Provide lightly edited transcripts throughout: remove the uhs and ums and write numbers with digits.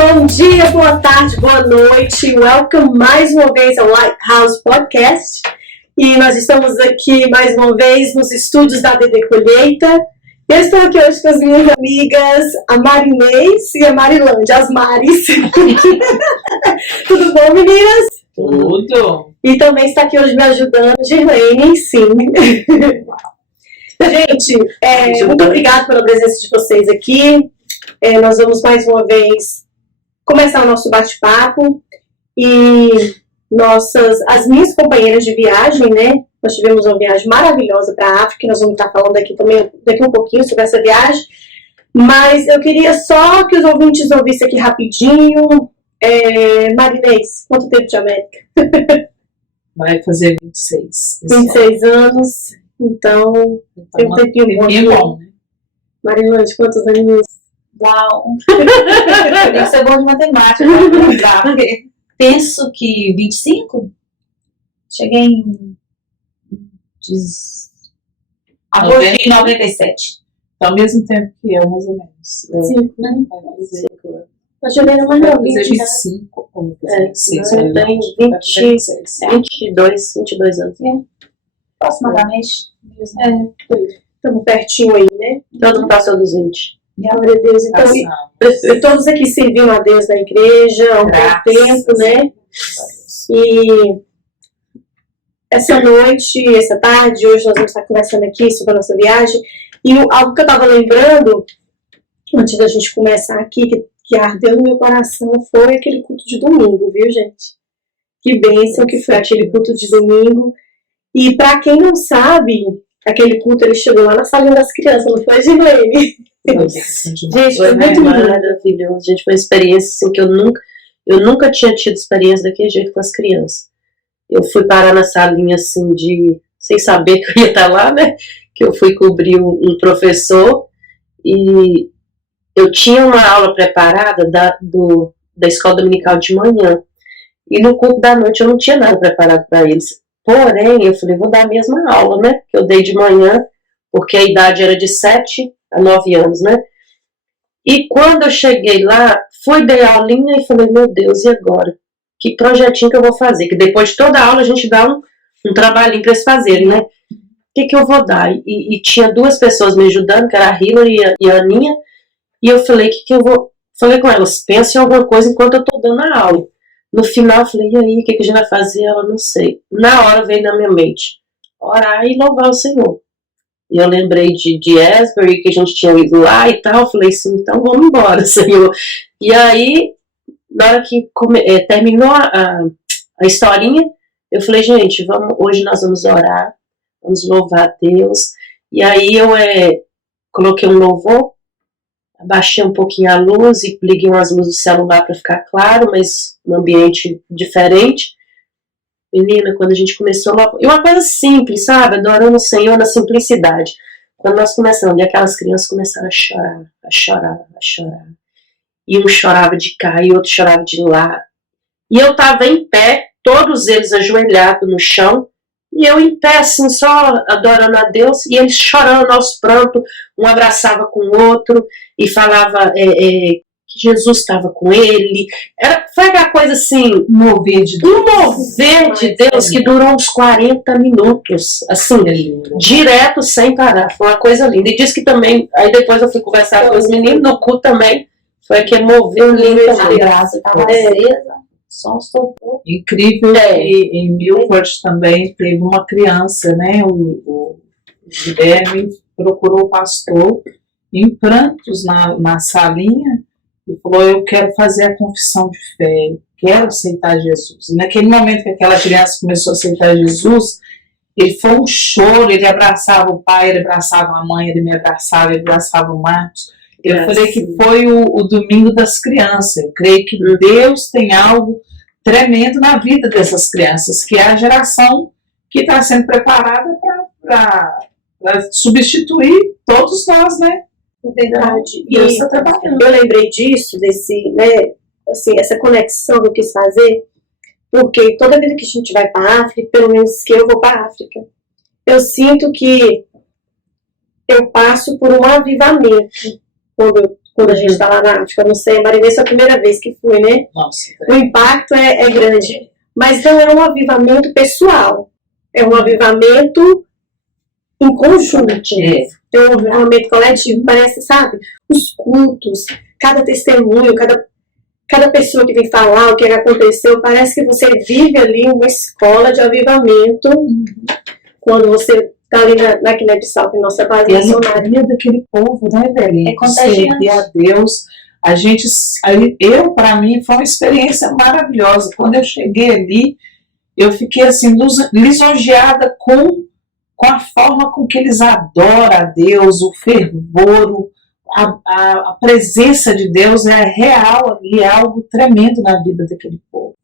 Bom dia, boa tarde, boa noite. Welcome mais uma vez ao Lighthouse Podcast. E nós estamos aqui mais uma vez nos estúdios da DD Colheita. Eu estou aqui hoje com as minhas amigas, a Marinês e a Marilândia, as Maris. Tudo bom, meninas? Tudo. E também está aqui hoje me ajudando, Girlene, sim. Gente, muito obrigada pela presença de vocês aqui. Nós vamos mais uma vez começar o nosso bate-papo. E as minhas companheiras de viagem, né? Nós tivemos uma viagem maravilhosa para a África, nós vamos estar falando aqui também daqui um pouquinho sobre essa viagem. Mas eu queria só que os ouvintes ouvissem aqui rapidinho. Marinês, quanto tempo de América? Vai fazer 26. 26 anos. Então tem um tempinho bom. Né? Marilândia, quantos aninhos? Uau! Eu tenho que ser bom de matemática para lembrar, porque penso que 25? Cheguei em agosto de 97. Ao mesmo tempo que eu, mais ou menos. 5, né? 5 anos. Eu cheguei no mais Vai fazer 25, como fazer 26. Eu tenho 22 anos. Aproximadamente. Estamos pertinho aí, né? Todo mundo passou dos 20. Glória a Deus. Então, todos aqui serviram a Deus na igreja há um bom tempo, né? E essa noite, essa tarde, hoje nós vamos estar conversando aqui sobre a nossa viagem. E algo que eu estava lembrando, antes da gente começar aqui, que ardeu no meu coração, foi aquele culto de domingo, viu, gente? Que bênção que foi aquele culto de domingo. E para quem não sabe, aquele culto ele chegou lá na salinha das crianças, não foi, Girlene? Gente, foi muito maravilhoso. Gente, foi uma experiência assim, que eu nunca tinha tido experiência daquele jeito com as crianças. Eu fui parar na salinha assim, sem saber que eu ia estar lá, né? Que eu fui cobrir um professor e eu tinha uma aula preparada da escola dominical de manhã. E no culto da noite eu não tinha nada preparado para eles. Porém, eu falei, vou dar a mesma aula, né? Que eu dei de manhã, porque a idade era de 7 a 9 anos, né? E quando eu cheguei lá, dei a aulinha e falei, meu Deus, e agora? Que projetinho que eu vou fazer? Que depois de toda a aula a gente dá um trabalhinho para eles fazerem, né? O que eu vou dar? E tinha 2 pessoas me ajudando, que era a Hillary e a Aninha, e eu falei, que eu vou... Falei com elas, pensem em alguma coisa enquanto eu tô dando a aula. No final, eu falei, e aí, o que a gente vai fazer? Ela, não sei. Na hora veio na minha mente, orar e louvar o Senhor. E eu lembrei de Asbury, que a gente tinha ido lá e tal. Eu falei assim, então vamos embora, Senhor. E aí, na hora que terminou a historinha, eu falei, gente, hoje nós vamos orar, vamos louvar a Deus. E aí eu coloquei um louvor, abaixei um pouquinho a luz e liguei umas luzes do celular para ficar claro, mas um ambiente diferente. Menina, quando a gente começou lá, e uma coisa simples, sabe, adorando o Senhor na simplicidade. Quando nós começamos, e aquelas crianças começaram a chorar. E um chorava de cá e outro chorava de lá. E eu estava em pé, todos eles ajoelhados no chão, e eu em pé, assim, só adorando a Deus, e eles chorando aos prantos, um abraçava com o outro, e falava que Jesus estava com ele. Foi aquela coisa assim, um mover de Deus que durou uns 40 minutos, assim, direto, sem parar. Foi uma coisa linda. E disse que também, aí depois eu fui conversar com os meninos, no culto também, foi que moveu lindo também. Graça estava acesa. Incrível que em Milford também teve uma criança, né? O Guilherme procurou o pastor em prantos na salinha e falou, eu quero fazer a confissão de fé, quero aceitar Jesus. E naquele momento que aquela criança começou a aceitar Jesus, ele foi um choro, ele abraçava o pai, ele abraçava a mãe, ele me abraçava, ele abraçava o Marcos. Eu falei que foi o domingo das crianças. Eu creio que Deus tem algo tremendo na vida dessas crianças, que é a geração que está sendo preparada para substituir todos nós, né? É verdade. E eu lembrei disso, né, assim, essa conexão que eu quis fazer, porque toda vez que a gente vai para a África, pelo menos que eu vou para a África, eu sinto que eu passo por um avivamento quando a gente está lá na África. Eu não sei, Marinês foi a primeira vez que fui, né? Nossa, O impacto é grande. Mas não é um avivamento pessoal. É um avivamento em conjunto. É um avivamento coletivo. Parece, sabe? Os cultos, cada testemunho, cada pessoa que vem falar o que aconteceu, parece que você vive ali uma escola de avivamento quando você está ali na Guiné-Bissau, que é nossa base e a missionária. alegria daquele povo, né, Belém? É contagiante. Servir a Deus. Para mim, foi uma experiência maravilhosa. Quando eu cheguei ali, eu fiquei assim, lisonjeada com a forma com que eles adoram a Deus, o fervor, a presença de Deus é real ali, é algo tremendo na vida daquele povo.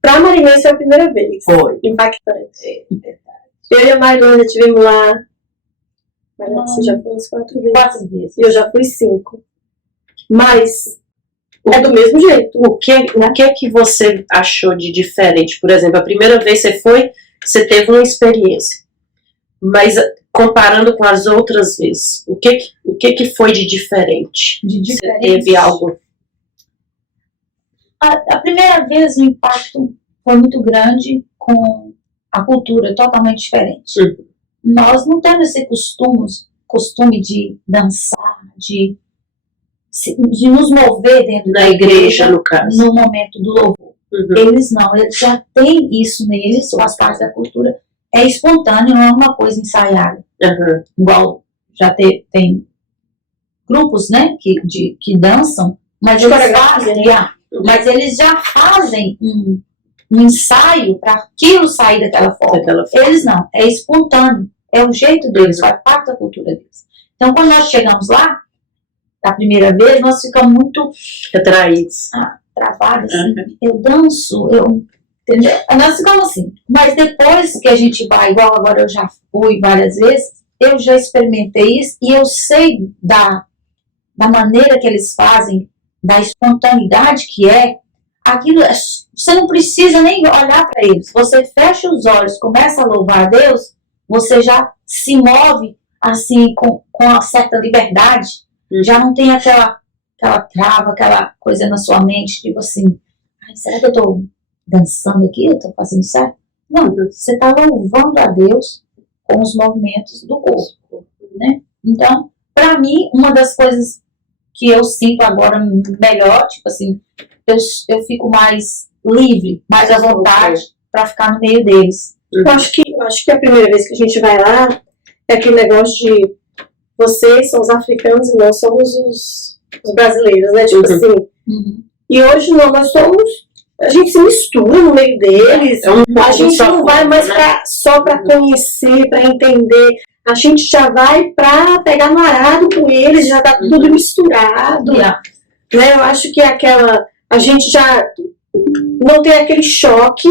Para Marinês foi a primeira vez. Foi. Impactante. Eu e a Marilana estivemos lá. Marilana, você já foi uns 4 vezes. 4 vezes. E eu já fui 5. Mas é do mesmo jeito. O que você achou de diferente? Por exemplo, a primeira vez você foi, você teve uma experiência. Mas comparando com as outras vezes, o que foi de diferente? Você teve algo? A primeira vez o impacto foi muito grande com a cultura totalmente diferente. Nós não temos esse costume de dançar, de nos mover dentro Na da igreja, no caso. no momento do louvor. Eles não, eles já têm isso neles, faz parte da cultura. É espontâneo, não é uma coisa ensaiada. Igual já tem grupos, né, que dançam, mas eles já fazem um ensaio para aquilo sair daquela forma. Eles não, é espontâneo, é o jeito deles, faz parte da cultura deles. Então, quando nós chegamos lá, a primeira vez, nós ficamos muito Retraídos. travados, assim. Eu danço, entendeu? Nós ficamos assim. Mas depois que a gente vai, igual agora eu já fui várias vezes, eu já experimentei isso e eu sei da maneira que eles fazem, da espontaneidade que é, aquilo, você não precisa nem olhar para eles. Você fecha os olhos, começa a louvar a Deus, você já se move assim com uma certa liberdade. Já não tem aquela trava, aquela coisa na sua mente, tipo assim, será que eu estou dançando aqui? Eu estou fazendo certo? Não, você está louvando a Deus com os movimentos do corpo, né? Então, para mim, uma das coisas que eu sinto agora melhor, tipo assim, eu fico mais livre, mais à vontade para ficar no meio deles. Eu acho que a primeira vez que a gente vai lá é aquele negócio de vocês são os africanos e nós somos os brasileiros, né? Tipo assim. E hoje nós somos. A gente se mistura no meio deles. A gente não vai mais só para conhecer, para entender. A gente já vai para pegar no arado com eles, já tá tudo misturado. Né? Eu acho que a gente já não tem aquele choque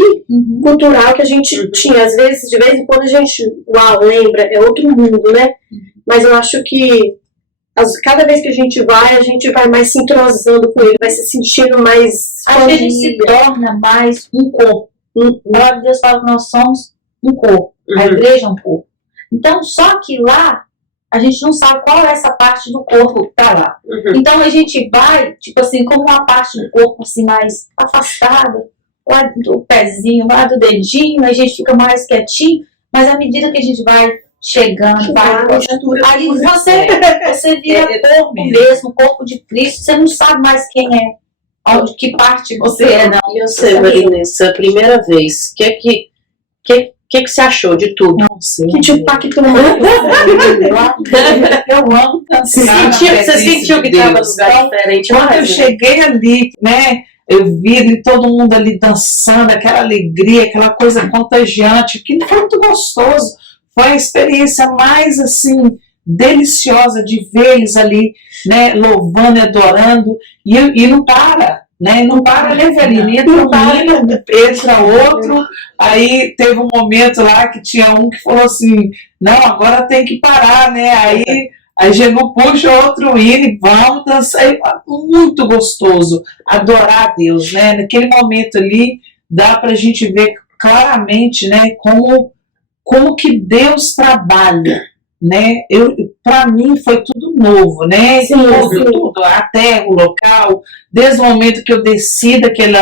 cultural que a gente tinha. Às vezes, de vez em quando a gente lembra, é outro mundo, né? Mas eu acho que cada vez que a gente vai mais se entrosando com ele, vai se sentindo mais a gente se torna mais um corpo. Agora Deus fala que nós somos um corpo. A igreja é um corpo. Então, só que lá, a gente não sabe qual é essa parte do corpo que tá lá. Então, a gente vai, tipo assim, como uma parte do corpo assim, mais afastada, lá do pezinho, lá do dedinho, a gente fica mais quietinho, mas à medida que a gente vai chegando, aí você vira corpo mesmo, corpo de Cristo, você não sabe mais quem é, de que parte você é, não. E você, Marinês, a primeira vez, o que você achou de tudo? Não sei. Que te impactou muito. Eu amo dançar. Você sentiu que estava num lugar diferente? Quando eu cheguei ali, né? Eu vi todo mundo ali dançando, aquela alegria, aquela coisa contagiante, que foi muito gostoso. Foi a experiência mais, assim, deliciosa de ver eles ali, né, louvando e adorando, e não para, né, não para, né, velhinho, entra outro, aí teve um momento lá que tinha um que falou assim, não, agora tem que parar, né, aí chegou, puxa outro hino e vamos dançar, muito gostoso, adorar a Deus, né, naquele momento ali, dá pra gente ver claramente, né, como que Deus trabalha, né? Para mim foi tudo novo, né? Sim, Tudo, sim. tudo, a terra, o local, desde o momento que eu desci daquele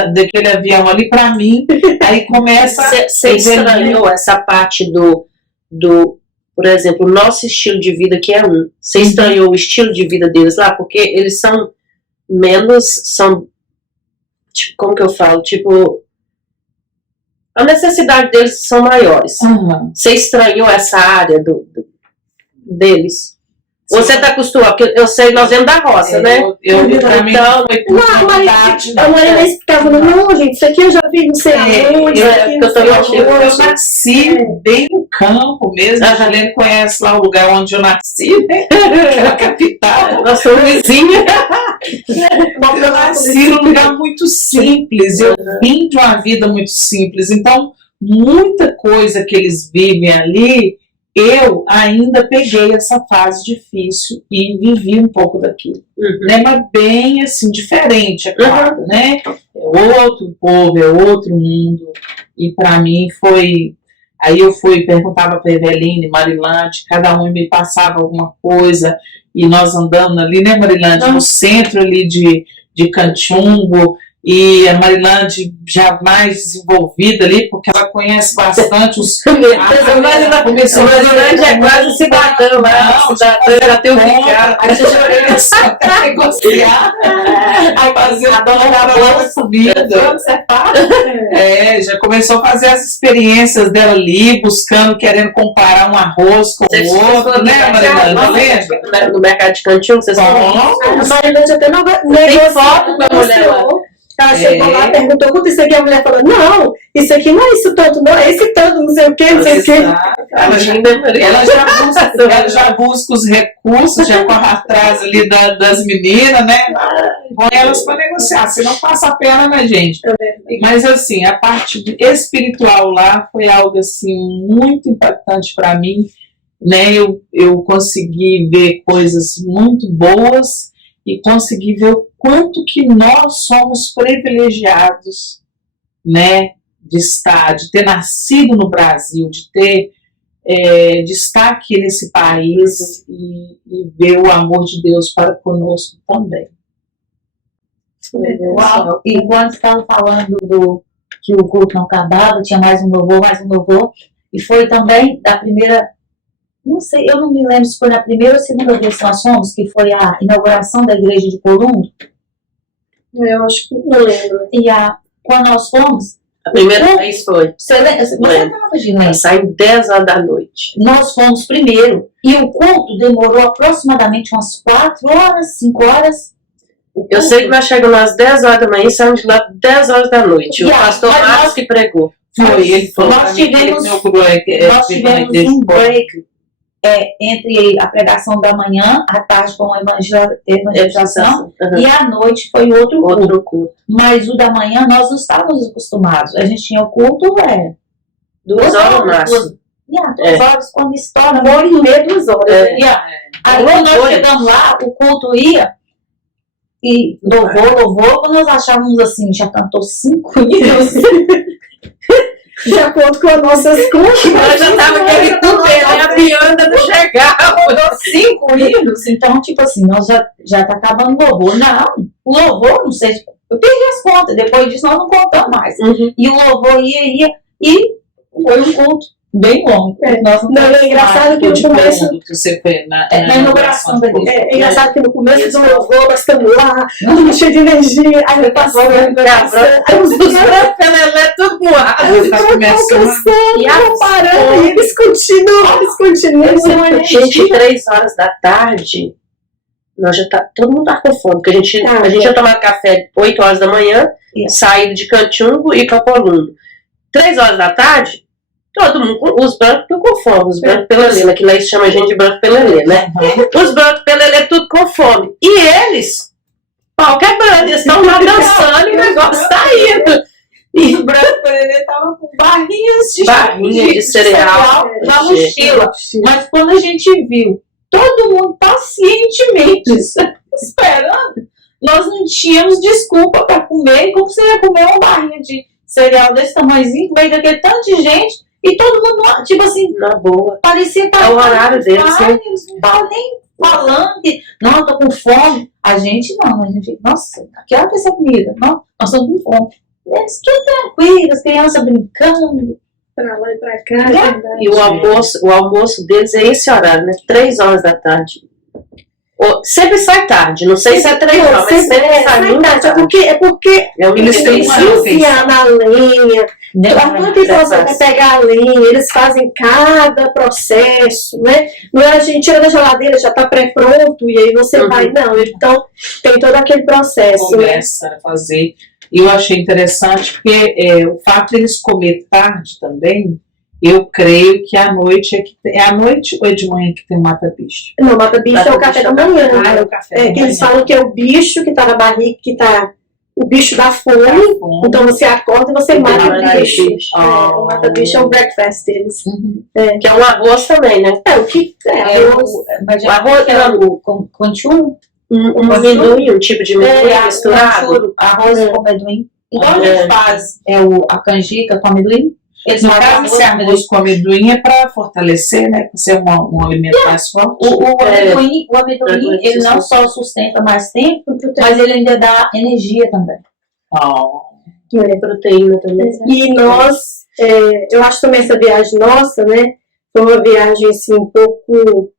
avião ali, para mim, aí começa. Você estranhou essa parte por exemplo, o nosso estilo de vida que é um. Você estranhou o estilo de vida deles lá? Porque eles são menos, tipo, como que eu falo? Tipo, a necessidade deles são maiores. Você estranhou essa área deles? Você tá acostumado? Porque eu sei, nós vemos da roça, né? Pra mim, Não, a Marina explicava, não, gente, isso aqui eu já vi, não sei aonde. Eu nasci bem no campo mesmo. A Juliane conhece lá o lugar onde eu nasci, né? A capital. Nós somos vizinhos. Eu nasci num lugar muito simples. Eu vim de uma vida muito simples. Então, muita coisa que eles vivem ali, eu ainda peguei essa fase difícil e vivi um pouco daquilo, né? Mas bem assim, diferente, é claro, né? É outro povo, é outro mundo. E para mim foi. Aí eu perguntava para Eveline, Marilande, cada um me passava alguma coisa, e nós andando ali, né, Marilande, no centro ali de Cantiumbo. E a Marilande já mais desenvolvida ali, porque ela conhece bastante os... A Marilande é quase cidadã, já tem o Ricardo. A gente já começou a negociar, a fazer a própria comida. Já começou a fazer as experiências dela ali, buscando, querendo comparar um arroz com o outro, né, Marilande? No mercado de Cantinho, vocês falam? A Marilande até não tem foto com a mulher lá. Ela chegou lá, perguntou quanto isso aqui, a mulher falou, não, isso aqui não é isso tanto, não, é esse tanto, não sei o que, não sei o que. Ela já busca os recursos, já corre atrás ali das meninas, né? Com elas para negociar, se não passa a pena, né, gente? Mas assim, a parte espiritual lá foi algo assim muito impactante para mim, né? Eu consegui ver coisas muito boas e consegui ver o quanto que nós somos privilegiados, né, de ter nascido no Brasil, de estar aqui nesse país e ver o amor de Deus para conosco também. Uau. E quando estavam falando que o culto não acabava, tinha mais um louvor, e foi também da primeira... Não sei, eu não me lembro se foi na primeira ou segunda vez que nós fomos, que foi a inauguração da igreja de Columbo. Eu acho que não lembro. E quando nós fomos... A primeira vez foi. Você estava, Gilene? Saiu 10 horas da noite. Nós fomos primeiro. E o culto demorou aproximadamente umas 4 horas, 5 horas. Eu sei que nós chegamos às 10 horas da manhã e saímos de lá 10 horas da noite. O pastor Marcos que pregou. Foi, ele falou nós tivemos um break entre a pregação da manhã, à tarde com a evangelização, e à noite foi outro culto. Mas o da manhã nós não estávamos acostumados. A gente tinha o culto, 2 horas no máximo. 2 horas, quando estoura, 1h30, 2 horas. Aí quando nós chegamos lá, o culto ia, e louvor, quando nós achávamos assim, já cantou 5 hinos. De acordo com as nossas contas. Nós já estava aquele tudo, a pianda não chegava. 5 hinos, então, tipo assim, nós já tá acabando o louvor. Não, o louvor, não sei, eu perdi as contas, depois disso nós não contamos mais. E o louvor ia, e foi um culto bem longo. É engraçado que no começo... Você foi na inauguração da igreja. É engraçado que no começo do louvor, nós estamos lá, tudo cheio de energia, aí vai passando, aí os Pelelé tudo voado. e parando, e eles continuam. Gente, 3 horas da tarde, nós já todo mundo tá com fome, porque a gente ia tomar café 8 horas da manhã, saído de Cantiumbo e Capolundo. 3 horas da tarde, todo mundo, os brancos tudo com fome, os brancos pelelê, que lá eles chamam a gente de branco pelelê, né? Os brancos pelelê tudo com fome. E eles, pau quebrando, eles estão lá dançando e o negócio tá indo. E o branco pelelê tava com barrinhas de cereal na mochila. Mas quando a gente viu todo mundo pacientemente esperando, nós não tínhamos desculpa para comer. Como você ia comer uma barrinha de cereal desse tamanhozinho, no meio daquele tanto de gente? E todo mundo, tipo assim, Na boa. parecia que É o horário deles, né? eles não estavam nem falando que, não, eu tô com fome. A gente não, a gente, nossa, que hora vai ser comida? Não, nós estamos com fome. Eles tudo tranquilo, as crianças brincando. Pra lá e pra cá, é verdade. E o almoço deles é esse horário, né? 3 horas da tarde. Sempre sai tarde, não sei se é 3 horas, mas sempre sai muito tarde. É porque Eles têm eles uma enfiam na lenha. Quanto tempo você vai pegar a lenha? Eles fazem cada processo, né? Não é a gente tira da geladeira, já está pré-pronto, e aí você vai. Não, então tem todo aquele processo. Começa a fazer. E eu achei interessante porque o fato de eles comer tarde também, eu creio que à noite é à noite ou é de manhã que tem o mata-bicho? Não, mata-bicho é o café da manhã. É o café da Que manhã. eles falam que é o bicho que está na barriga, que está o bicho da fome. Então você acorda e você mata o bicho. O mata-bicho é o breakfast deles. Que é um arroz também, né? O que Mas O arroz é o conchum, um amendoim, um tipo de amendoim misturado. arroz com amendoim. Igual a gente faz a canjica com amendoim. Eles No fazem caso, esse arroz com amendoim é para fortalecer, né? Para ser um alimento mais forte. O amendoim, ele não só sustenta mais tempo, mas ele ainda dá energia também. Proteína também. E nós, eu acho também essa viagem nossa, né? Foi uma viagem assim, um pouco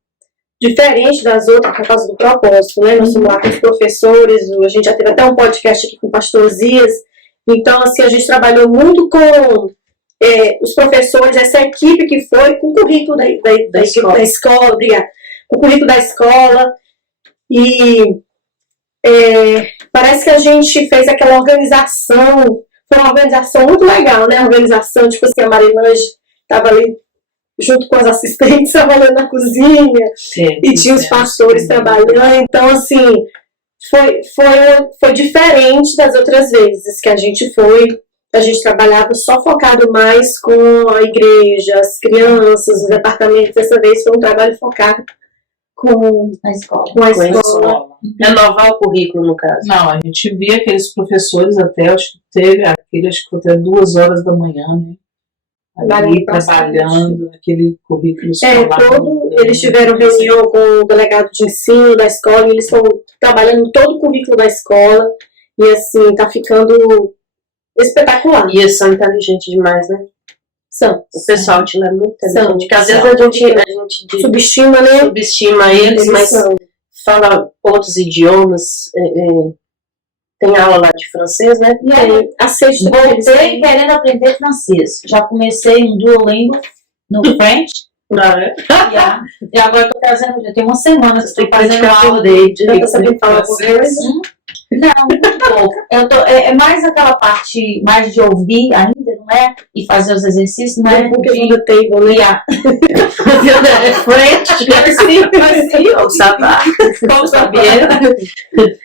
diferente das outras por causa do propósito, né? Nós fomos lá com os professores, a gente já teve até um podcast aqui com o pastor Zias. Então, assim, a gente trabalhou muito com os professores, essa equipe que foi com o currículo da escola, obrigada, com o currículo da escola, e parece que a gente fez aquela organização, foi uma organização muito legal, né? A organização, tipo assim, a Marilange estava ali junto com as assistentes trabalhando na cozinha, e tinha os pastores trabalhando, então assim, foi diferente das outras vezes que a gente foi. A gente trabalhava só focado mais com a igreja, as crianças, os departamentos. Dessa vez foi um trabalho focado com a escola. Renovar o currículo, no caso. Não, a gente via aqueles professores até, acho que foi até 2 horas da manhã, né? Ali trabalhando naquele currículo escolar. Eles tiveram reunião com o delegado de ensino da escola, e eles estão trabalhando todo o currículo da escola, e assim, tá ficando espetacular. E eles são inteligentes demais, né? São. O pessoal de lá é muito inteligente. Porque às vezes a gente subestima, né? Subestima eles, mas fala outros idiomas. Tem aula lá de francês, né? E aí, voltei querendo aprender francês. Já comecei um Duolingo no French. E agora estou trazendo, já tem uma semana que estou fazendo aula Tá sabendo falar francês? Não, muito pouco. É mais aquela parte mais de ouvir ainda, não é? E fazer os exercícios, não é? Porque do table, né? Como saber.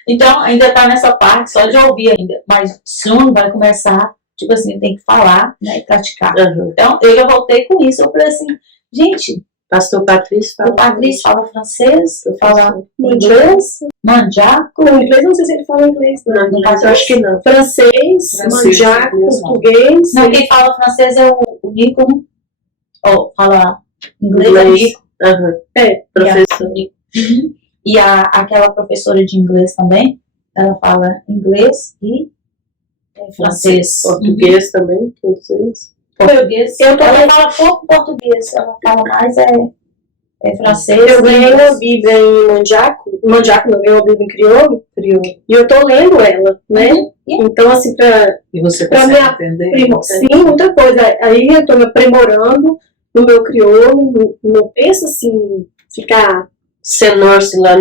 Então, ainda está nessa parte só de ouvir ainda. Mas soon vai começar, tipo assim, tem que falar, né? E praticar. Então, eu já voltei com isso. Eu falei assim, gente, pastor Patrício fala francês, fala inglês, manjaco. Não, inglês não sei se ele fala inglês, não. Eu acho que não. Francês, manjaco, português. Não, quem fala francês é o Nico, ou fala inglês. Professor. E aquela professora de inglês também, ela fala inglês e francês. Português também, português. Ela fala pouco português, ela fala mais francês. Eu ganhei uma Bíblia em manjaco não, ganhei uma Bíblia em crioulo, e eu tô lendo ela, né? Então, assim, E você consegue entender? Sim, muita coisa. Aí eu tô me aprimorando no meu crioulo, não penso assim, ficar... Ser nurse lá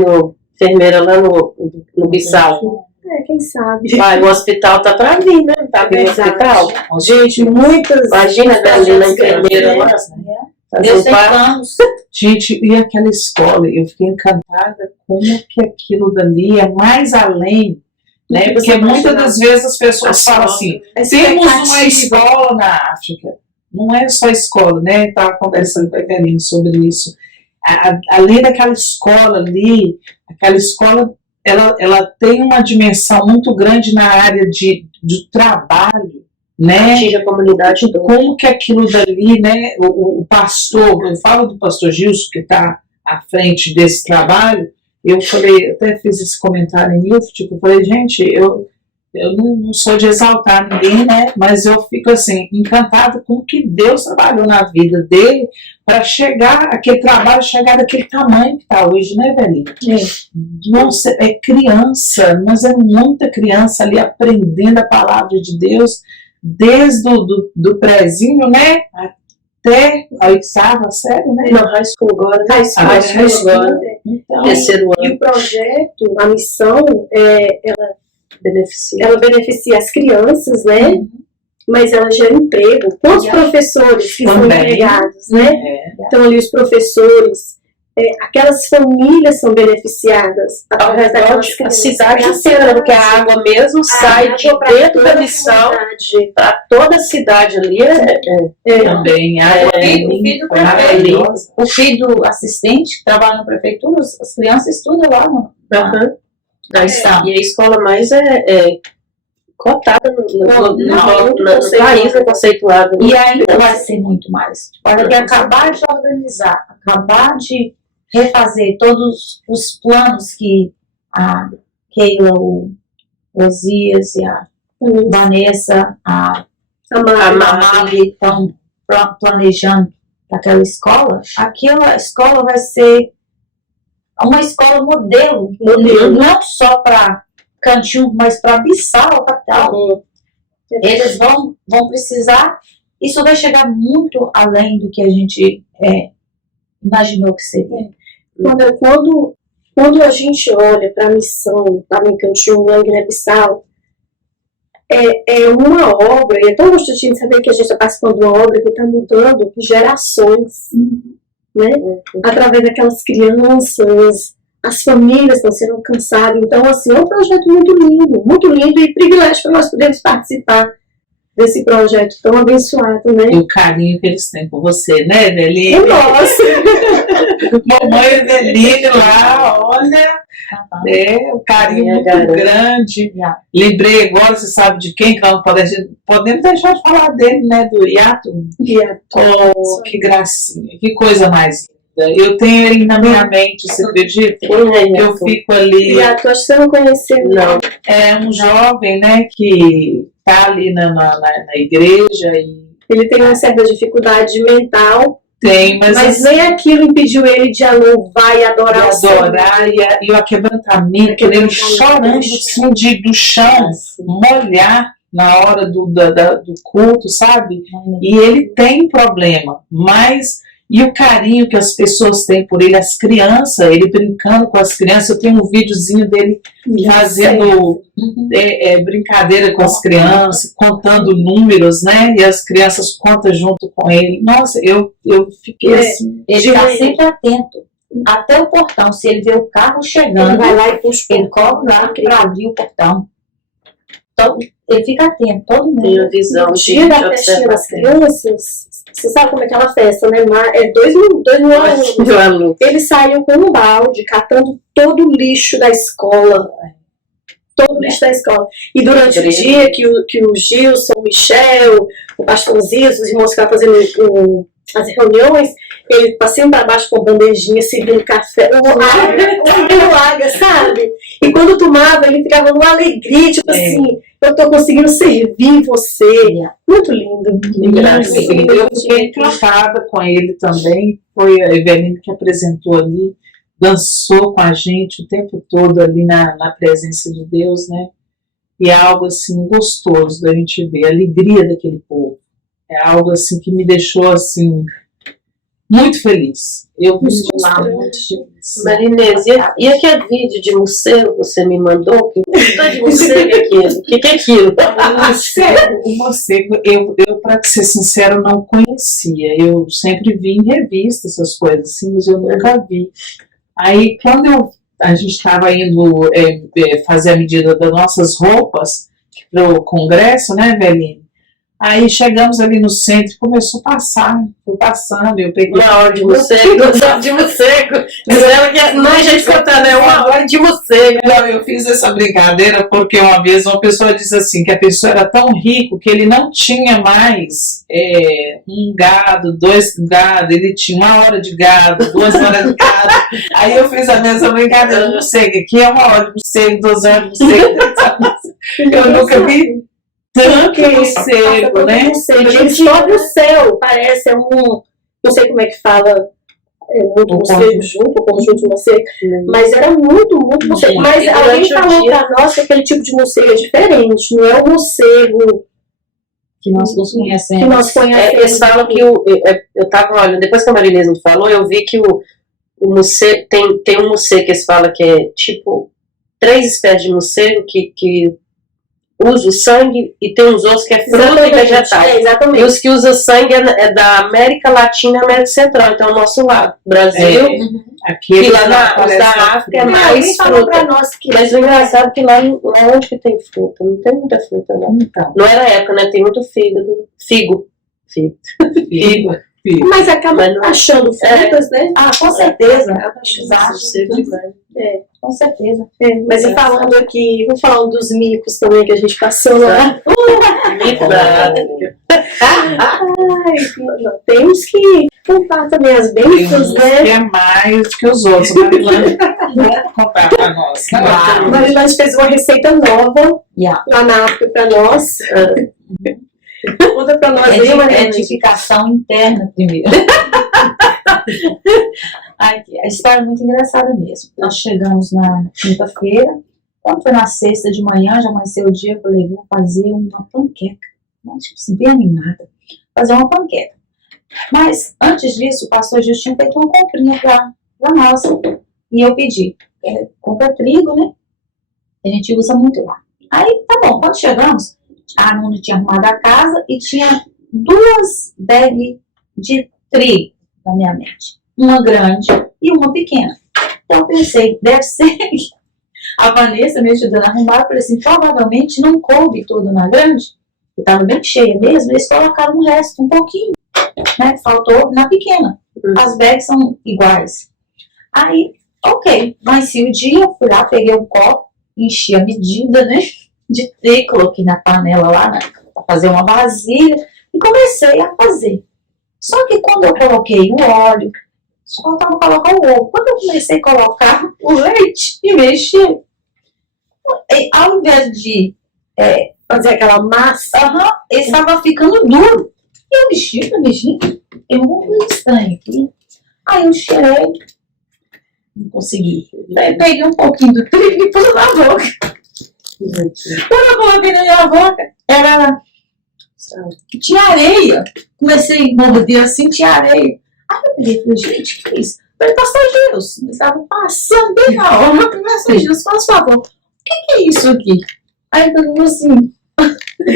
enfermeira lá no Bissau. Quem sabe. O hospital tá pra vir, né? Tá vindo o hospital. Gente, muitas... Imagina a enfermeira lá. Deus tem planos. Gente, e aquela escola, eu fiquei encantada como que aquilo dali é mais além, né? Porque muitas das vezes as pessoas falam assim, temos uma escola na África. Não é só escola, né? Estava conversando com a Eveline sobre isso. Além daquela escola ali, aquela escola, ela tem uma dimensão muito grande na área de trabalho, né? Atinge a comunidade toda. Como que aquilo dali, né? O pastor, eu falo do pastor Gilson, que está à frente desse trabalho, eu falei, até fiz esse comentário em Milf, tipo, eu falei, gente, eu não sou de exaltar ninguém, né? Mas eu fico assim, encantada com o que Deus trabalhou na vida dele para chegar, aquele trabalho chegar daquele tamanho que está hoje, né, velhinho? Nossa, é criança, mas é muita criança ali aprendendo a palavra de Deus, desde do prézinho, né? Até a 8ª série, né? Não, high school agora. High school agora. Então, Terceiro E ano. o projeto, a missão, Beneficia. ela beneficia as crianças, né? Mas ela gera emprego. Quantos professores que são Também. empregados, né? é, Então ali os professores, aquelas famílias são beneficiadas através daquelas A crianças. cidade inteira, porque a água mesmo sai de dentro da missão para toda a cidade ali. também. O filho do prefeito, o filho do assistente que trabalha na prefeitura, as crianças estudam lá no, E a escola mais cotada no país, é conceituada. E ainda vai ser muito mais. Olha, que acabar de organizar, acabar de refazer todos os planos que a Keila, o Osias e a Vanessa, a Mari estão planejando para aquela escola, aquela escola vai ser uma escola modelo. Não só para Cantil, mas para Bissau, capital. Eles vão precisar, isso vai chegar muito além do que a gente imaginou que seria. Quando a gente olha para a missão lá em Cantil, lá em Guiné-Bissau, é uma obra, e é tão gostoso de saber que a gente está participando de uma obra que está mudando gerações, né? Através daquelas crianças, as famílias estão sendo alcançadas. Então, assim, é um projeto muito lindo e privilégio para nós podermos participar desse projeto tão abençoado, né? E o carinho que eles têm com você, né, Eveline? Nossa! Mamãe Eveline lá, olha, o carinho muito grande. Lembrei agora, você sabe de quem que nós podemos deixar de falar dele, né, do Iato. Oh, que gracinha, que coisa mais linda. Eu tenho ele na minha mente, você acredita? Eu fico ali. Iato, acho que você não conheceu. Não. É um jovem, né, que tá ali na igreja e ele tem uma certa dificuldade mental, mas nem aquilo impediu ele de louvar e adorar o Senhor. E o aquebrantamento, ele chorando assim, do chão, molhar na hora do culto, sabe? E ele tem problema, mas e o carinho que as pessoas têm por ele, as crianças, ele brincando com as crianças. Eu tenho um videozinho dele fazendo brincadeira com as crianças, contando números, né? E as crianças contam junto com ele. Nossa, eu fiquei assim. Ele está sempre atento, até o portão. Se ele vê o carro chegando, ele vai lá e puxa, ele corre lá para abrir o portão. Então, ele fica atento, todo mundo. Tem a visão. No dia da festinha das crianças, você sabe como é aquela festa, né? 2.000 alunos. Eles saíam com um balde, catando todo o lixo da escola. Todo o lixo da escola. E durante o dia que o Gilson, o Michel, o pastor Zias, os irmãos que estavam fazendo as reuniões, ele passeando para baixo com bandejinha, servindo café, água, sabe? E quando tomava, ele ficava numa alegria, tipo assim, eu tô conseguindo servir você. Muito lindo. Eu fiquei encantada com ele também. Foi a Eveline que apresentou ali, dançou com a gente o tempo todo ali na presença de Deus, né? E é algo assim gostoso da gente ver, a alegria daquele povo. É algo assim que me deixou assim muito feliz. Eu vim de lá muito feliz. Marinês, e aquele vídeo de morcego que você me mandou? Que de morcego é aquele? O que é aquilo? O morcego, eu para ser sincero, não conhecia. Eu sempre vi em revista essas coisas assim, mas eu nunca vi. Aí quando a gente estava indo fazer a medida das nossas roupas para o congresso, né, Eveline? Aí chegamos ali no centro e começou a passar, foi passando, eu peguei. Uma hora de morcego, de morcego. Dizendo que não é gente cantando, é uma hora de morcego. Não, eu fiz essa brincadeira porque uma vez uma pessoa disse assim, que a pessoa era tão rico que ele não tinha mais um gado, 2 gados, ele tinha 1 hora de gado, 2 horas de gado. Aí eu fiz a mesma brincadeira do morcego, aqui é 1 hora de morcego, 2 horas de morcego. Eu nunca vi tanto morcego, né? Ele sobe o céu, parece, não sei como é que fala, muito morcego junto, conjunto de morcego, mas era muito morcego. Mas alguém falou pra nós que aquele tipo de morcego é diferente, não é o morcego que nós conhecemos. que nós conhecemos. Eles falam que eu tava olhando, depois que a Marilene me falou, eu vi que o morcego, tem um morcego que eles falam que é tipo 3 espécies de morcego que usa o sangue, e tem uns outros que é fruta e vegetal. Exatamente. E os que usam sangue é da América Latina e América Central, então é o nosso lado. Brasil, Aqui e lá os da África é mais falou pra fruta. nós que Mas o engraçado é que lá onde que tem fruta? Não tem muita fruta lá. Então, Não era época, né? Tem muito figo. mas acaba Mas não- achando frutas, né? Ah, com certeza. Com certeza. Mas e falando aqui, vou falar dos micos também que a gente passou lá. Não, temos que contar também as tem bênçãos, uns né? que é mais que os outros. Marilane, vamos contar pra nós. Claro. A Marilane fez uma receita nova lá na África pra nós. Conta pra nós aí, Marilane. Edificação interna primeiro. A história é muito engraçada mesmo. Nós chegamos na quinta-feira, quando foi na sexta de manhã, já amanheceu o dia, eu falei, vou fazer uma panqueca. Tipo assim, bem animada. Fazer uma panqueca. Mas, antes disso, o pastor Gil tinha feito uma comprinha pra nós. E eu pedi, compra trigo, né? A gente usa muito lá. Aí, tá bom, quando chegamos, a Nuna tinha arrumado a casa e tinha 2 bags de trigo na minha mente. Uma grande e uma pequena. Então eu pensei, deve ser a Vanessa me ajudando a arrumar. Eu falei assim, provavelmente não coube todo na grande, que estava bem cheia mesmo, eles colocaram o resto, um pouquinho, né? Faltou na pequena. As bags são iguais. Aí, ok, nasci o dia, eu fui lá, peguei um copo, enchi a medida, né? De trigo, coloquei na panela lá, né, para fazer uma vasilha, e comecei a fazer. Só que quando eu coloquei o óleo, só faltava colocar o ovo. Quando eu comecei a colocar o leite e mexer, ao invés de Fazer aquela massa. ele estava ficando duro. E eu mexi, tem uma coisa estranha aqui. Aí eu cheirei, não consegui. Aí peguei um pouquinho do trigo e pus na boca. Quando eu coloquei na minha boca, tinha areia. Comecei a morder assim, tinha areia. Aí eu peguei e falei, gente, que é isso? Eu falei, pastor Gilson, eles estavam passando bem na hora. Pastor Gilson, faz favor, o que é isso aqui? Aí ele falou assim, o que você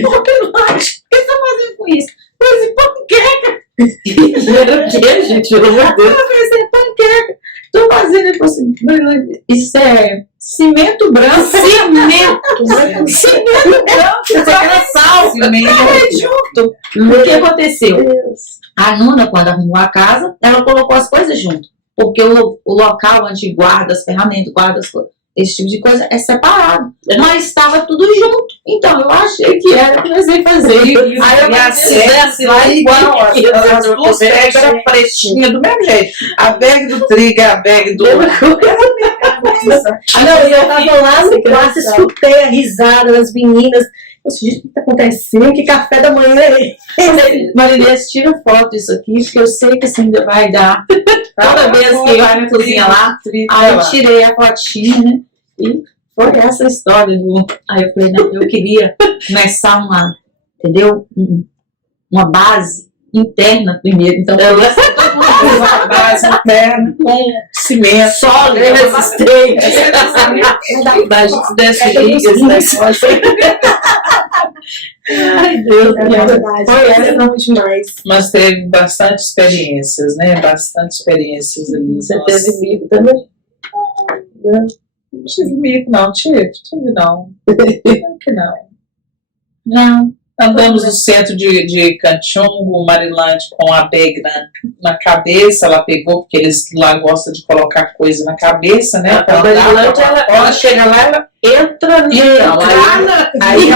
está fazendo com isso? Eu falei assim, panqueca. Era o quê, gente? Pelo amor de Deus. Eu falei assim, panqueca. Estou fazendo, ele falou assim, isso é cimento branco. Cimento branco. Isso é sal. Junto. O que aconteceu? A Nuna, quando arrumou a casa, ela colocou as coisas junto. Porque o local onde guarda as ferramentas, guarda as coisas, esse tipo de coisa é separado. Mas estava tudo junto. Então eu achei que era, comecei a fazer. Aí eu desce lá igual. As 2 bags eram fresquinhas do mesmo jeito. A bag do trigo, a bag do... Não, eu tava lá no quarto, escutei a risada das meninas. Eu disse, gente, o que tá acontecendo? Que café da manhã é esse? Marinês, tira foto disso aqui, porque eu sei que isso ainda vai dar. Toda vez que eu ia na cozinha lá, aí eu tirei a fotinha, né? E foi essa a história do. Aí eu falei, não, eu queria começar entendeu? Uma base interna primeiro. Então, uma base interna com cimento, sólido, resistente. Base dessa negócio. Ai, Deus, é verdade. Foi essa demais. Mas teve bastante experiências, né? Bastante experiências ali. Você teve mico também? Não tive mico, não. Tive não. Que não. Não. Andamos no centro de Canchungo, Marilândia, com a bag na cabeça. Ela pegou, porque eles lá gostam de colocar coisa na cabeça, né? A Marilândia, ela chega lá, ela entra aí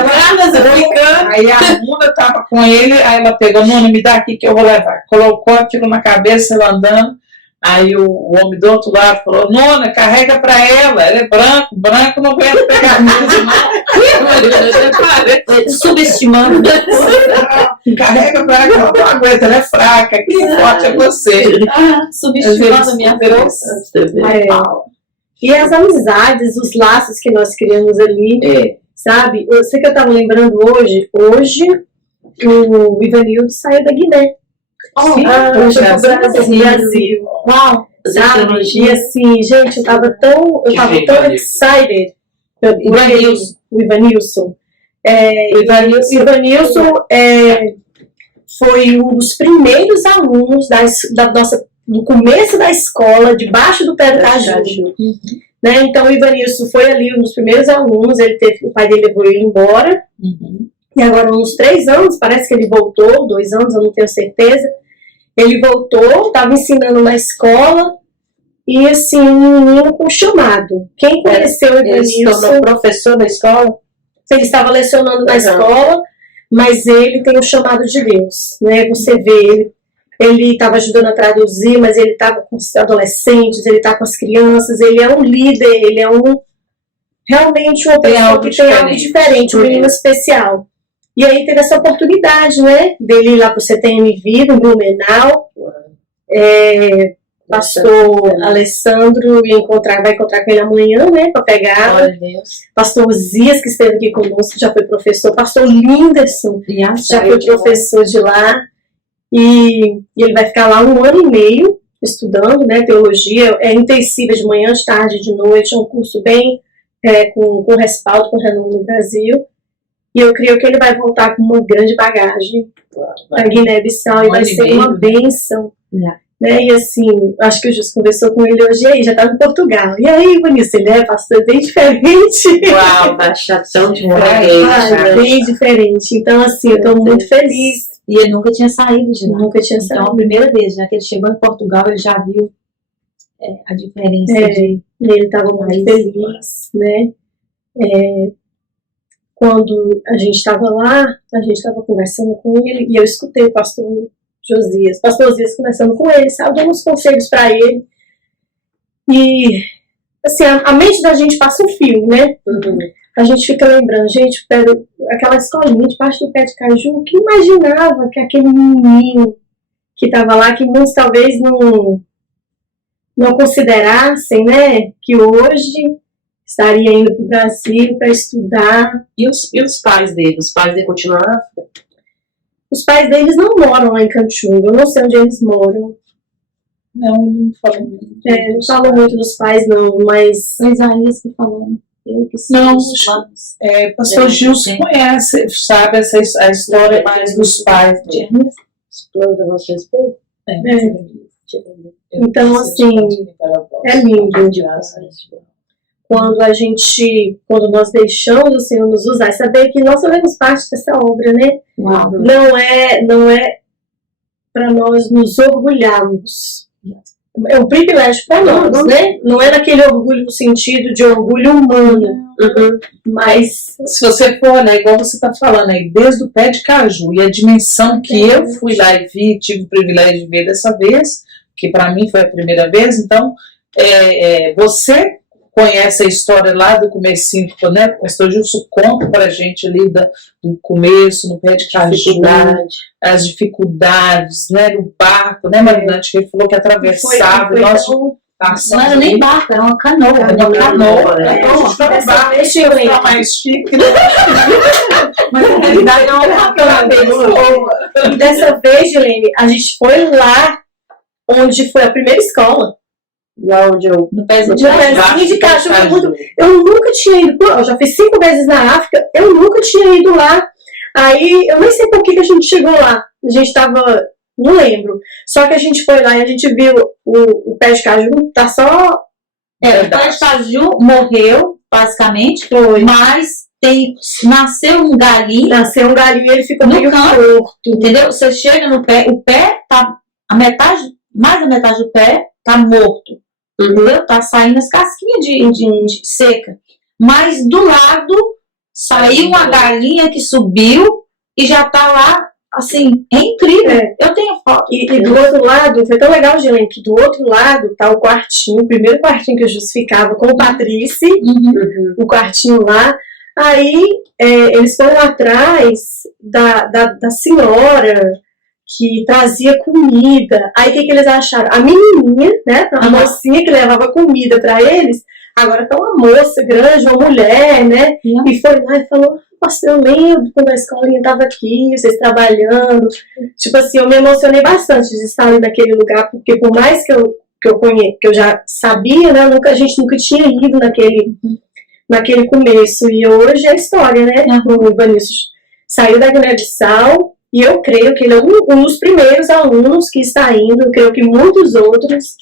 a Nuna tava com ele, aí ela pegou, Nuna, me dá aqui que eu vou levar. Colocou aquilo na cabeça, ela andando. Aí o homem do outro lado falou, Nona, carrega pra ela é branco não aguenta pegar mesmo, não. Subestimando. Carrega pra ela, ela não aguenta, ela é fraca, que forte é você. Subestimando a minha força. E as amizades, os laços que nós criamos ali, sabe? Eu sei que eu estava lembrando hoje o Ivanildo saiu da Guiné. Hoje pro Brasil. Uau! Sabe? E assim, gente, eu tava tão excited. O Ivanilson. O Ivanilson foi um dos primeiros alunos do começo da escola, debaixo do pé do caju. Né? Então o Ivanilson foi ali um dos primeiros alunos, o pai dele levou ele embora. E agora, uns 3 anos, parece que ele voltou, 2 anos, eu não tenho certeza. Ele voltou, estava ensinando na escola, e assim, um menino com chamado. Quem conheceu o Ivanilson... Ele se tornou professor da escola? Ele estava lecionando na escola, mas ele tem o chamado de Deus, né? Você vê, ele estava ajudando a traduzir, mas ele estava com os adolescentes, ele está com as crianças, ele é um líder, ele é realmente uma pessoa que tem algo diferente, um menino especial. E aí teve essa oportunidade, né, dele ir lá para o CTMV, no Blumenau. Pastor Alessandro vai encontrar com ele amanhã, né, para pegar. Pastor Zias, que esteve aqui conosco, já foi professor. Pastor Linderson, já foi professor de lá. E ele vai ficar lá 1 ano e meio estudando, né, teologia. É intensiva de manhã, de tarde, de noite. É um curso bem com respaldo, com renome no Brasil. E eu creio que ele vai voltar com uma grande bagagem para Guiné-Bissau e vai ser uma bênção. Né? E assim, acho que o Jus conversou com ele hoje, e aí, já estava em Portugal. E aí, Vanessa, ele é pastor bem diferente. Uau, baixação de bem diferente. Então, assim, eu estou muito feliz. E ele nunca tinha saído de lá. Nunca tinha saído. Então, a primeira vez, já que ele chegou em Portugal, ele já viu a diferença E ele estava muito feliz, né? Quando a gente estava lá, a gente estava conversando com ele, e eu escutei o pastor Josias conversando com ele, sabe, dando uns conselhos para ele. E, assim, a mente da gente passa um filme, né? A gente fica lembrando, gente, aquela escolinha debaixo do pé de caju, que imaginava que aquele menino que estava lá, que muitos talvez não considerassem, né, que hoje estaria indo para o Brasil para estudar. E os pais dele? Os pais dele continuam na África? Os pais deles não moram lá em Canchungo, eu não sei onde eles moram. Não, ele não fala muito. Não falo muito dos pais, não, mas... O Isaías que falou, Não, pastor Gilson conhece, sabe a história mais dos pais dele. Os planos a vosso respeito? Então, assim, é lindo. Quando nós deixamos o Senhor nos usar, saber que nós fazemos parte dessa obra, né? Não é para nós nos orgulharmos. É um privilégio para nós, né? Não é naquele orgulho no sentido de orgulho humano. Mas se você for, né, igual você está falando aí, desde o pé de caju, e a dimensão que eu fui lá e vi, tive o privilégio de ver dessa vez, que para mim foi a primeira vez, então você conhece a história lá do comecinho, né? O pastor Gilson conta pra gente ali do começo, no pé de caju, as dificuldades, né? No barco, né, Marinante? Que ele falou que atravessava. Não era nem barco, era uma canoa. Mais chique, mas na realidade é uma canoa. E dessa vez, Gilene, a gente foi lá onde foi a primeira escola. Lá onde eu... No pezinho de caju. Eu nunca tinha ido. Eu já fiz 5 vezes na África. Eu nunca tinha ido lá. Aí, eu nem sei por que a gente chegou lá. A gente tava... Não lembro. Só que a gente foi lá e a gente viu o pé de caju. Tá só... O pé de caju morreu, basicamente. Mas nasceu um galinho. Nasceu um galinho e ele fica No meio canto. torto. Entendeu? Você chega no pé, o pé tá, mais da metade do pé tá morto. Entendeu? Tá saindo as casquinhas de seca. Mas do lado saiu uma galinha que subiu e já tá lá, assim, é incrível. É. Eu tenho foto. E do outro lado, foi tão legal, Gilene, que do outro lado tá o quartinho, o primeiro quartinho que eu justificava com o Patrícia, o quartinho lá. Aí eles foram atrás da senhora que trazia comida. Aí o que eles acharam? A menininha, né, a mocinha que levava comida para eles, agora tá uma moça grande, uma mulher, né, e foi lá e falou: nossa, eu lembro quando a escolinha tava aqui, vocês trabalhando. Tipo assim, eu me emocionei bastante de estar ali naquele lugar, porque por mais que eu já sabia, né, a gente nunca tinha ido naquele começo. E hoje é a história, né, o Vinícius saiu da Guiné-Bissau, e eu creio que ele é um dos primeiros alunos que está indo. Eu creio que muitos outros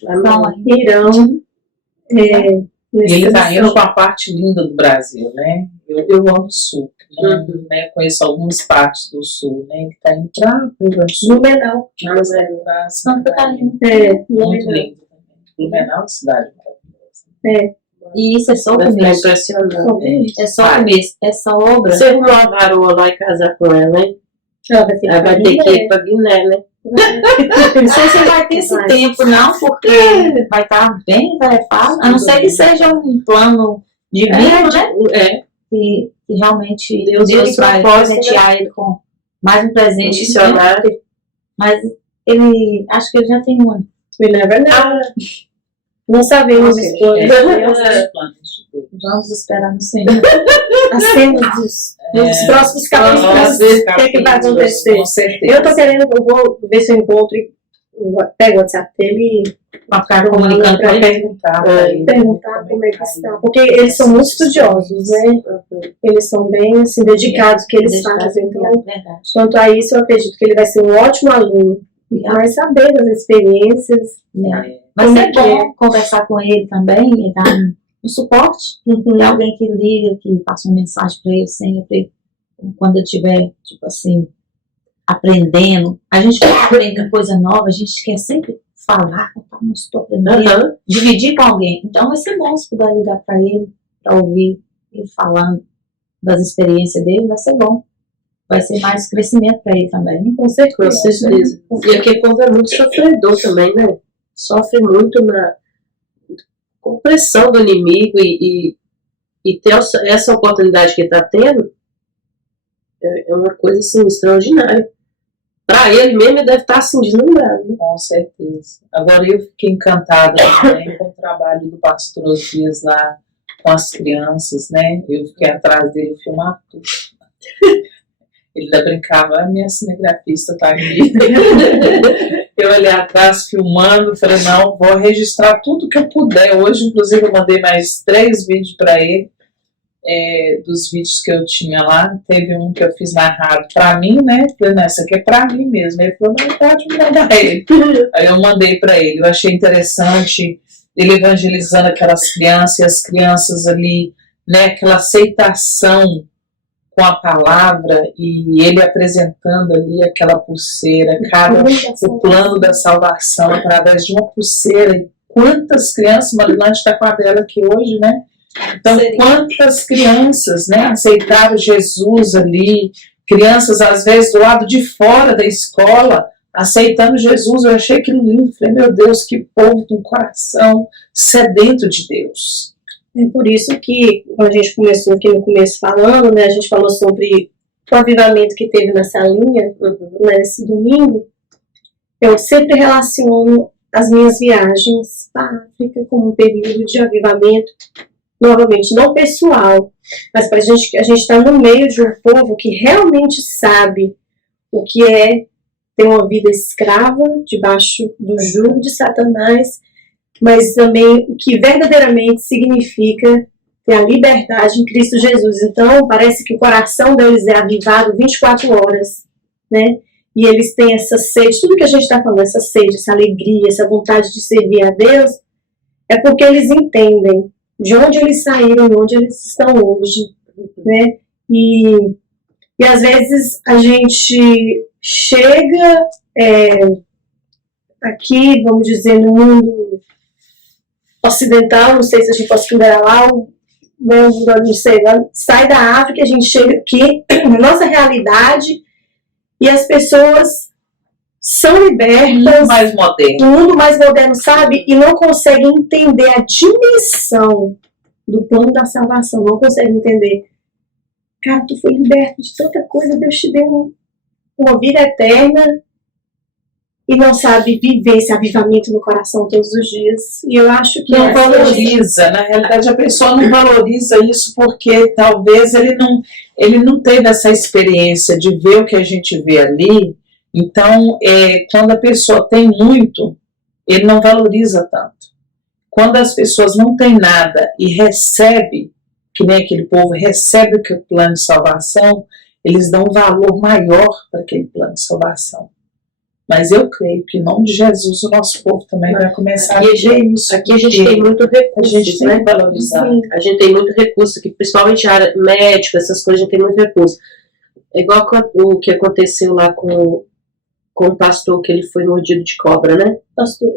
irão. Ele está indo com a parte linda do Brasil, né? Eu amo o Sul, né? Conheço algumas partes do Sul, né? Ele está indo para Blumenau. Santa Catarina. Muito lindo. Blumenau é uma cidade maravilhosa. E isso é só o Vai ficar começo. impressionante. É só o começo. Essa obra. Você arrumou a varoa lá e casar com ela, hein? Ela vai ter Ela vai ter que ir pra Guiné, né? Não sei se vai ter esse tempo, não, porque vai estar bem tarefado. A não ser que seja um plano divino, né? Que realmente Deus vai presentear ele com mais um presente. Missionário. Mas acho que ele já tem um. We never know. Não sabemos os planos. Vamos esperar no Senhor. As cenas dos próximos capítulos. O que vai acontecer? Com certeza. Eu tô querendo, eu vou ver se eu encontro, pego o WhatsApp dele Pra ficar comunicando pra com ele. perguntar como é que está. Porque eles são muito estudiosos, né? Eles são bem assim, dedicados ao que eles fazem. Então, Verdade. quanto a isso, eu acredito que ele vai ser um ótimo aluno. Vai saber das experiências. Mas é bom conversar com ele também e dar um suporte. Tem alguém que liga, que passa uma mensagem para ele sempre, quando eu estiver, tipo assim, aprendendo. A gente quer aprender coisa nova, a gente quer sempre falar, não estou aprendendo, dividir com alguém. Então vai ser bom se puder ligar para ele, para ouvir ele falando das experiências dele, vai ser bom. Vai ser mais crescimento para ele também. Com certeza. E aquele povo é muito sofredor também, né? Sofre muito com pressão do inimigo e ter essa oportunidade que ele está tendo é uma coisa assim, extraordinária. Para ele mesmo, ele deve estar assim, deslumbrado. Né? Com certeza. Agora eu fiquei encantada também com o trabalho do pastor Dias lá com as crianças, né? Eu fiquei atrás dele filmar tudo. Ele ainda brincava, a minha cinegrafista tá aqui. Eu olhei atrás filmando, falei, não, vou registrar tudo que eu puder. Hoje, inclusive, eu mandei mais 3 vídeos para ele, dos vídeos que eu tinha lá. Teve um que eu fiz na rádio para mim, né? Falei, não, isso aqui é para mim mesmo. Ele falou, não, pode me mandar ele. Aí eu mandei para ele. Eu achei interessante ele evangelizando aquelas crianças, e as crianças ali, né? Aquela aceitação com a palavra e ele apresentando ali aquela pulseira, o plano da salvação através de uma pulseira. E quantas crianças, Marilante está com a dela aqui hoje, né? Então, quantas crianças, né, aceitaram Jesus ali, crianças às vezes do lado de fora da escola, aceitando Jesus. Eu achei aquilo lindo, falei, meu Deus, que povo com coração sedento de Deus. É por isso que, quando a gente começou aqui no começo falando, né, a gente falou sobre o avivamento que teve nessa linha, nesse domingo. Eu sempre relaciono as minhas viagens para a África como um período de avivamento, novamente, não pessoal, mas para a gente estar no meio de um povo que realmente sabe o que é ter uma vida escrava, debaixo do jugo de Satanás, mas também o que verdadeiramente significa ter a liberdade em Cristo Jesus. Então, parece que o coração deles é avivado 24 horas, né? E eles têm essa sede, tudo que a gente está falando, essa sede, essa alegria, essa vontade de servir a Deus, é porque eles entendem de onde eles saíram e onde eles estão hoje, né? E às vezes a gente chega aqui, vamos dizer, no mundo ocidental, não sei se a gente pode considerar lá, não sei, sai da África, a gente chega aqui, na nossa realidade, e as pessoas são libertas, o mundo mais moderno, sabe? E não conseguem entender a dimensão do plano da salvação, não conseguem entender. Cara, tu foi liberto de tanta coisa, Deus te deu uma vida eterna e não sabe viver esse avivamento no coração todos os dias. E eu acho que não valoriza. Na realidade, a pessoa não valoriza isso porque talvez ele não teve essa experiência de ver o que a gente vê ali. Então, quando a pessoa tem muito, ele não valoriza tanto. Quando as pessoas não têm nada e recebe, que nem aquele povo recebe o plano de salvação, eles dão um valor maior para aquele plano de salvação. Mas eu creio que em nome de Jesus o nosso povo também vai começar a ver isso. Aqui a gente tem muito recurso, a gente tem que valorizar. A gente tem muito recurso aqui, principalmente a área médica, essas coisas, a gente tem muito recurso. É igual o que aconteceu lá com o pastor, que ele foi mordido de cobra, né? Pastor,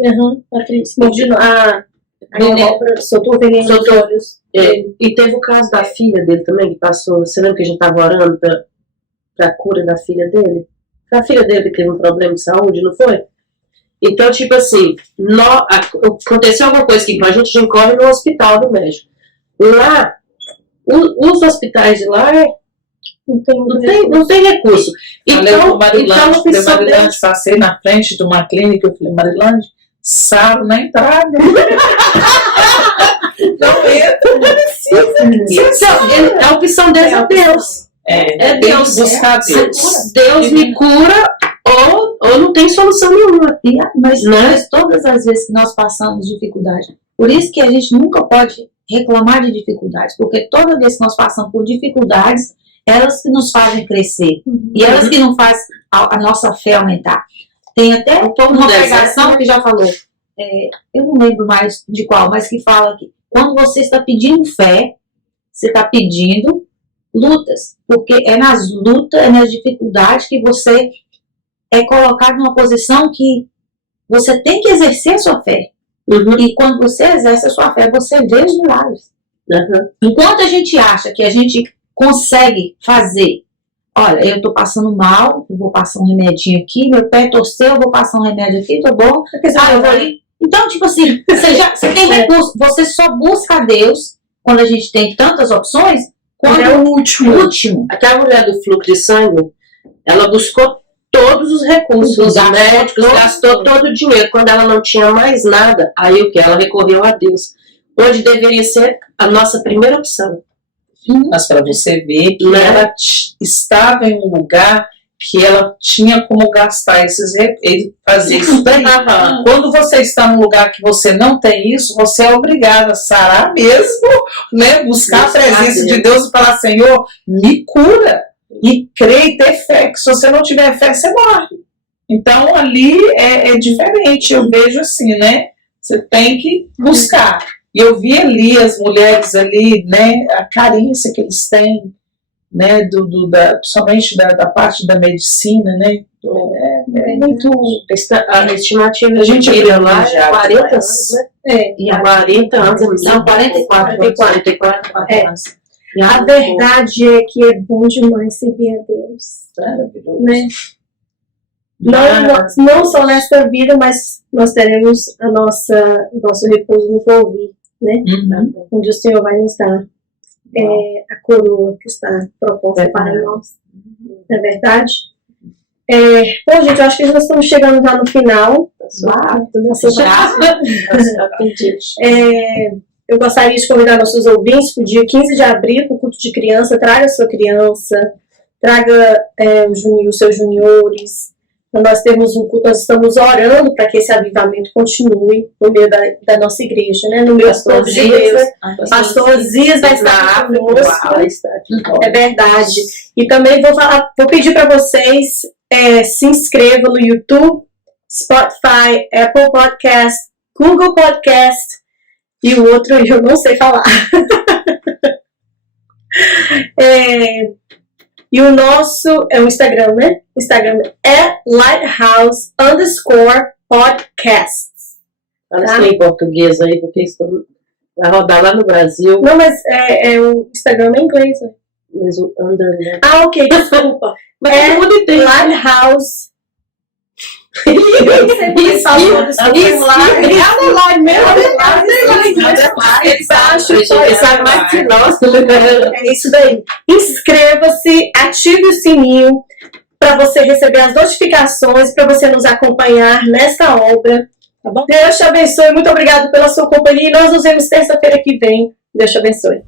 Patrícia, mordido a cobra, soltou o veneno nos olhos. E teve o caso da filha dele também, que passou, você lembra que a gente estava orando para a cura da filha dele? A filha dele teve um problema de saúde, não foi? Então, tipo assim, aconteceu alguma coisa que a gente corre no hospital do México. Lá, os hospitais de lá não tem recurso. Então, Marilândia, passei na frente de uma clínica, eu falei, Marilândia, saro na entrada. Não entra. A opção deles é Deus. Deus. Buscar Deus. Deus me cura ou não tem solução nenhuma. Mas todas as vezes que nós passamos dificuldade, por isso que a gente nunca pode reclamar de dificuldades, porque toda vez que nós passamos por dificuldades, elas que nos fazem crescer. E elas que não fazem a nossa fé aumentar. Tem até uma pregação que já falou, eu não lembro mais de qual, mas que fala que quando você está pedindo fé, você está pedindo lutas, porque é nas lutas, é nas dificuldades que você é colocado numa posição que você tem que exercer a sua fé. E quando você exerce a sua fé, você vê os milagres. Enquanto a gente acha que a gente consegue fazer, olha, eu estou passando mal, eu vou passar um remedinho aqui, meu pé torceu, eu vou passar um remédio aqui, tá bom? Eu vou ali. Então, tipo assim, você tem recurso, você só busca a Deus quando a gente tem tantas opções, quando é o último. Aquela mulher do fluxo de sangue, ela buscou todos os recursos, os médicos, gastou todo o dinheiro. Quando ela não tinha mais nada, aí o que? Ela recorreu a Deus. Onde deveria ser a nossa primeira opção. Mas para você ver que ela estava em um lugar que ela tinha como gastar fazer isso daí. Quando você está num lugar que você não tem isso, você é obrigado a sarar mesmo, né? Buscar a presença de Deus e falar, Senhor, me cura. E crer e ter fé, que se você não tiver fé, você morre. Então ali é diferente, eu vejo assim, né? Você tem que buscar. E eu vi ali as mulheres ali, né? A carência que eles têm, né? Somente da parte da medicina, né? É muito. A estimativa a gente vira lá 40 anos, né? E há 40 anos, não, 44 anos. A verdade é que é bom demais servir a Deus. Né? Não só nesta vida, mas nós teremos o nosso repouso no porvir, né? Onde o Senhor vai nos dar a coroa que está proposta para nós. Não é verdade? Bom, gente, eu acho que nós estamos chegando já no final. Eu gostaria de convidar nossos ouvintes para o dia 15 de abril, para o culto de criança. Traga a sua criança, traga os seus juniores. Então, nós temos um culto, nós estamos orando para que esse avivamento continue no meio da nossa igreja, né? No meio do povo de Deus. Pastor Zias vai estar conosco. É verdade. E também vou pedir para vocês se inscrevam no YouTube, Spotify, Apple Podcast, Google Podcast. E o outro eu não sei falar. E o nosso é o Instagram, né? Instagram é Lighthouse_podcast. Fala em português aí, porque isso vai rodar lá no Brasil. Não, mas o Instagram é em inglês, né? Mas o underline. Ah, ok, desculpa. Mas todo mundo entende. Lighthouse. Ele sabe mais que nós. É isso daí. Inscreva-se, ative o sininho para você receber as notificações, para você nos acompanhar nessa obra. Tá bom? Deus te abençoe. Muito obrigado pela sua companhia e nós nos vemos terça-feira que vem. Deus te abençoe.